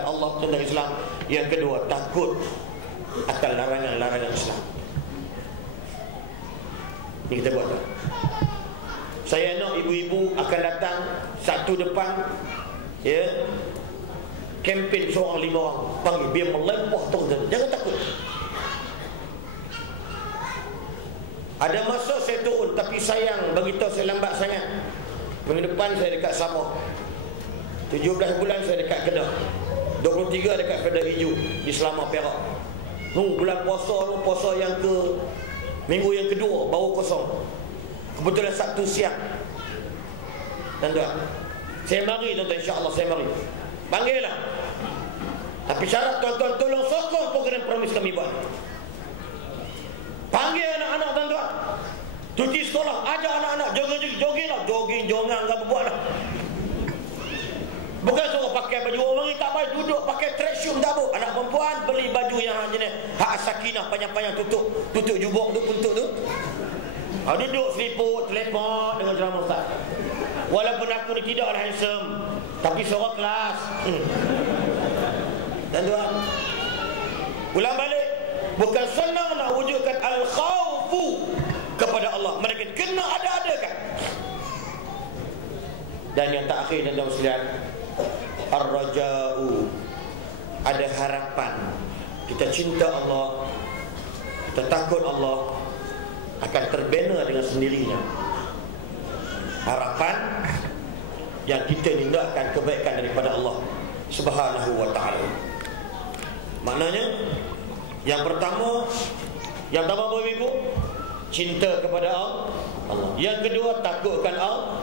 cintakan Allah tentang Islam. Yang kedua takut akan larangan-larangan Islam. Ini kita buat tak? saya nak ibu-ibu akan datang satu depan ya. Kempen seorang lima orang. Panggil biar melempah terus jangan takut. Ada masa saya turun tapi sayang bagi tahu saya lambat sangat. Minggu depan saya dekat Sabah. 17 bulan saya dekat Kedah 23 dekat Kedah Hijau di Selama Perak. Nung bulan puasa tu puasa yang ke minggu yang kedua baru kosong. Kebetulan Sabtu siang. Tuan-tuan saya mari tuan-tuan insyaAllah saya mari. Panggil lah tapi syarat tuan-tuan tolong sokong program promis kami buat. Panggil anak-anak tuan-tuan. Cuci sekolah ajak anak-anak jogging jogging lah. Jogging jongang buat lah bukan suruh pakai baju orang ni tak baik duduk pakai tracksuit tak apa anak perempuan beli baju yang jenis hak sakinah panjang-panjang tutup tutup jubuk tu untuk tu. Ha, duduk seliput telepon dengan ceramah ustaz. Walaupun aku ni tidaklah handsome tapi suara kelas. Hmm. dan tuan ulang balik. Bukan senang nak wujudkan al-khawfu kepada Allah. Mereka kena ada-adakan. Dan yang terakhir dalam sekalian ar-raja'u. Ada harapan. Kita cinta Allah. Kita takut Allah akan terbina dengan sendirinya. Harapan yang kita tindakan kebaikan daripada Allah subhanahu wa ta'ala. Maknanya yang pertama yang pertama apa ibu cinta kepada Allah. Yang kedua takutkan Allah.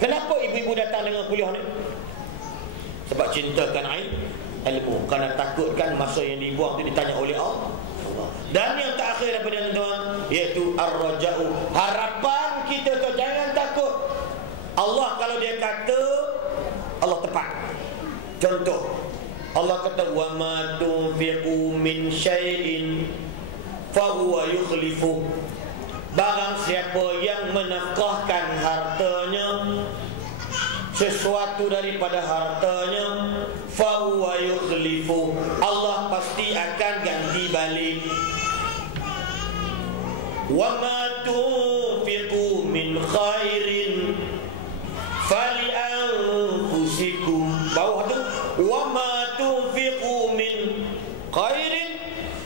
Kenapa ibu-ibu datang dengan kuliah ni sebab cintakan ilmu. Kerana takutkan masa yang dibuang tu ditanya oleh Allah. Dan yang terakhir daripada tuan iaitu ar-raja'u. Harapan kita tu jangan takut. Allah kalau dia kata Allah tepat. Contoh Allah kata wa ma tunfiqu min syai'in fa huwa yukhlifu. Barang siapa yang menafkahkan hartanya Sesuatu daripada hartanya Fahuwa yukhlifu. Allah pasti akan ganti balik. Wa ma tunfiqu min khairin Fali anfusikum Bawah tu Wa ma tunfiqu min khairin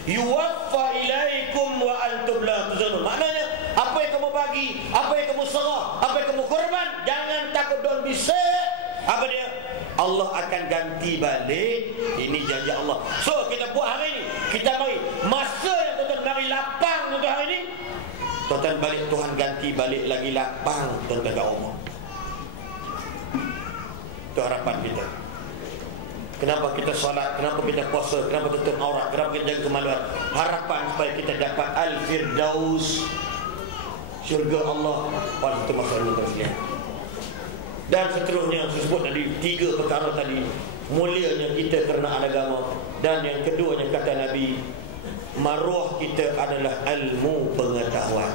Yuwaffa ilaikum wa antum la tuzanun Maknanya apa yang kamu bagi apa yang kamu serah apa yang kamu korban jangan takut don't be sad apa dia Allah akan ganti balik. Ini janji Allah. So kita buat hari ini kita mari masa yang tuan-tuan mari lapang untuk hari ini tuan-tuan balik Tuhan ganti balik lagi lapang tuan-tuan kat rumah. Itu harapan kita. Kenapa kita solat, kenapa kita puasa, kenapa tutup aurat, kenapa kita jaga kemaluan? Harapan supaya kita dapat Al-Firdaus. Syurga Allah. Pada itu masa sekalian dan seterusnya disebut tadi tiga perkara tadi. Mulianya kita kerana agama. Dan yang kedua yang kata Nabi maruah kita adalah ilmu pengetahuan.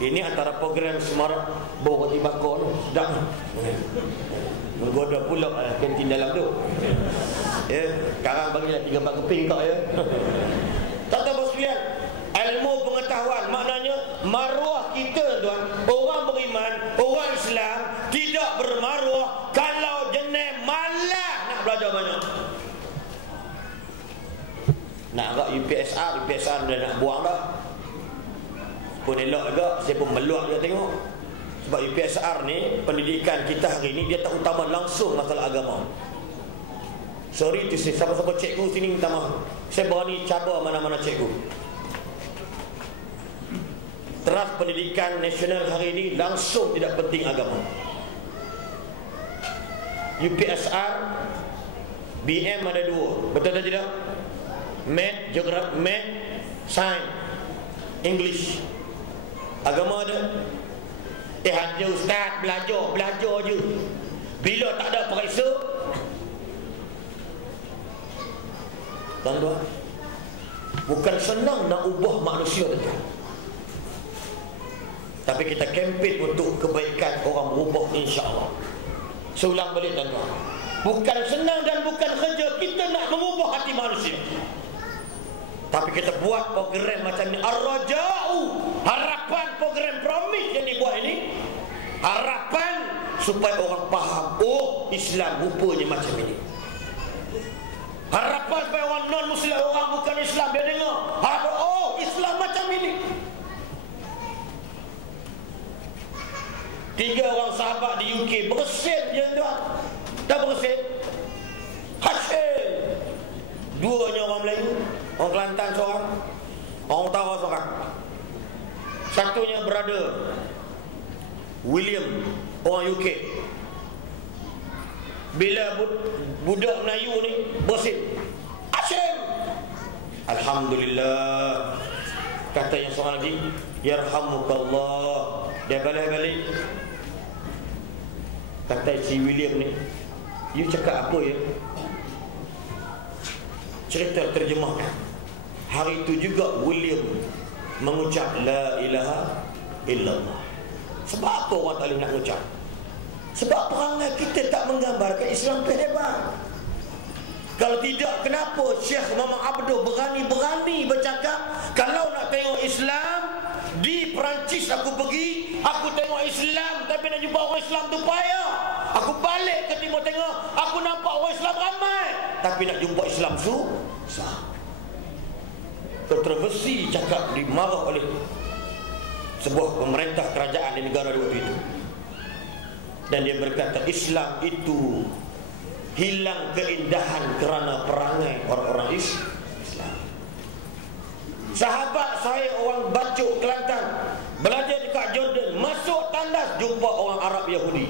Ini antara program semarak bawa roti bakar tu. Sedap. Menggoda pula uh, kantin dalam tu. Ya sekarang bagilah tiga empat keping kau ya. Tak tahu ilmu pengetahuan. Maknanya maruah kita tuan nak agak UPSR UPSR dah nak buang dah. Pun elok juga saya pun meluak dia tengok. Sebab UPSR ni pendidikan kita hari ni dia tak utama langsung masalah agama. Sorry tu siapa-siapa cikgu sini minta maaf saya berani cabar mana-mana cikgu. Terah pendidikan nasional hari ini langsung tidak penting agama. UPSR BM ada dua, betul tak tidak? Math, geografi, math, science, English. Agama ada. Eh hanya ustaz belajar, belajar je. Bila tak ada periksa Tuan-tuan Bukan senang nak ubah manusia tu tapi kita kempen untuk kebaikan orang insya-Allah. Seulang balik tuan-tuan. Bukan senang dan bukan kerja kita nak mengubah hati manusia. Tapi kita buat program macam ni. Ar-Raja'u. Harapan program promise yang dibuat ini. Harapan supaya orang faham Oh Islam rupanya macam ini. Harapan supaya orang non-Muslim Orang bukan Islam dia dengar. Harapan oh Islam macam ini. Tiga orang sahabat di UK Bersin je tuan Tak bersin. Hasil. Duanya orang Melayu Orang Kelantan seorang Orang Tawa seorang. Satunya brother William Orang UK Bila budak Melayu ni Bersin Asyim Alhamdulillah. Kata yang seorang lagi Yarhamukallah. Dia balik-balik. Kata si William ni You cakap apa ya? Cerita terjemahkan Hari itu juga William mengucap La ilaha illallah. Sebab apa orang tak boleh nak ucap? Sebab perangai kita tak menggambarkan Islam itu hebat. Kalau tidak, kenapa Syekh Muhammad Abdul berani-berani bercakap Kalau nak tengok Islam Di Perancis aku pergi Aku tengok Islam Tapi nak jumpa orang Islam tu payah. Aku balik ke Timur Tengah Aku nampak orang Islam ramai Tapi nak jumpa Islam susah kontroversi cakap dimarah oleh sebuah pemerintah kerajaan di negara waktu itu. Dan dia berkata Islam itu hilang keindahan kerana perangai orang-orang Islam. Sahabat saya orang Bacuk Kelantan belajar dekat Jordan masuk tandas jumpa orang Arab Yahudi.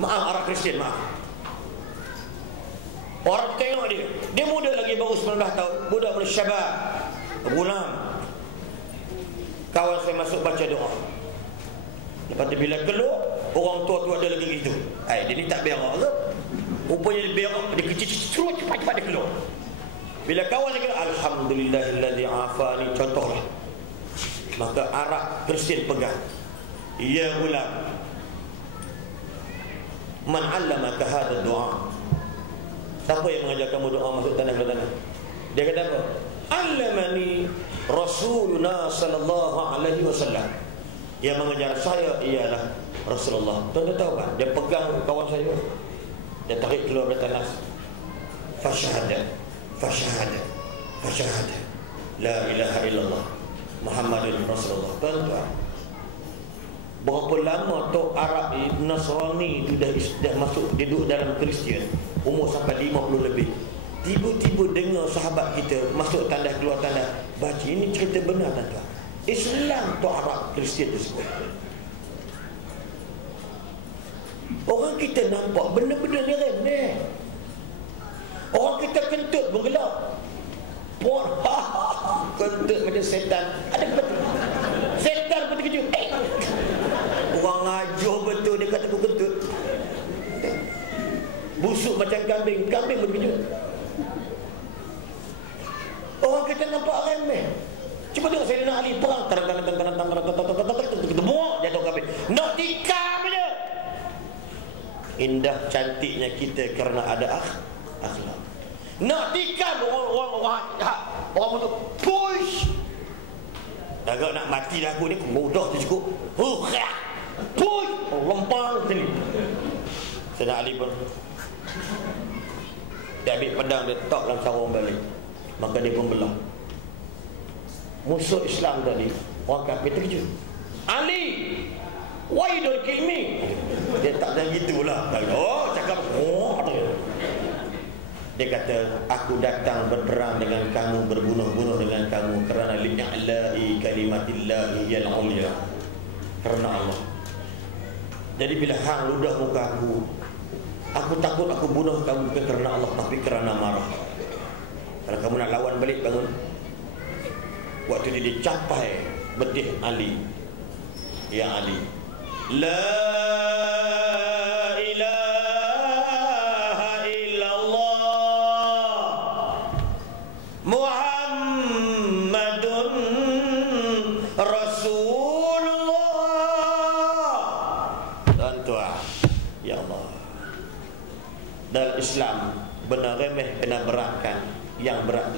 Maaf Arab Kristian maaf Orang tengok dia. Dia muda lagi baru 19 tahun. Budak boleh syabab. Berunam Kawan saya masuk baca doa. Lepas tu bila keluar Orang tua-tua ada lagi gitu. Ay, Dia ni tak berak ke? Rupanya dia berak Dia kecil-kecil cepat-cepat dia keluar. Bila kawan lagi Alhamdulillahilladzi afani Contohlah. Maka Arab Kristian pegang. Ya ulam Man allamaka hadha doa Siapa yang mengajar kamu doa masuk tanah ke tanah? Dia kata apa? Allamani Rasuluna sallallahu alaihi wasallam. Yang mengajar saya ialah Rasulullah. Tuan-tuan tahu kan? Dia pegang kawan saya. Dia tarik keluar dari tanah. Fashahada. Fashahada. Fashahada. La ilaha illallah. Muhammadun Rasulullah. Tuan-tuan. Berapa lama Tok Arab Nasrani itu dah, dah masuk duduk dalam Kristian umur sampai 50 lebih. Tiba-tiba dengar sahabat kita masuk tanda keluar tanda baca ini cerita benar tuan-tuan. Islam tu Arab Kristian tersebut. Orang kita nampak benda-benda ni remeh orang kita kentut bergelap Puan, kentut macam setan. Ada betul macam kambing Kambing pun terkejut Orang kita nampak remeh Cuba tengok saya nak alih perang Tarang tarang tarang tarang tarang tarang tarang tarang tarang tarang tarang tarang Jatuh kambing Nak tikam je Indah cantiknya kita kerana ada akh Akhlak Nak tikam orang orang orang Orang orang Push Agak nak mati dah aku ni Mudah tu cukup Huh Push Lempang sini Saya nak alih dia ambil pedang dia tok dalam sarung balik. Maka dia pun belah. Musuh Islam tadi orang kafir terkejut. Ali why you don't kill me? Dia tak dah gitulah. Oh cakap oh dia? Kata aku datang berperang dengan kamu berbunuh-bunuh dengan kamu kerana li'la'i kalimatillahi yal ulya. Kerana Allah. Jadi bila hang ludah muka aku Aku takut aku bunuh kamu bukan kerana Allah Tapi kerana marah. Kalau kamu nak lawan balik bangun. Waktu dia dicapai Betih Ali. Ya Ali. La dalam Islam benar remeh kena beratkan yang berat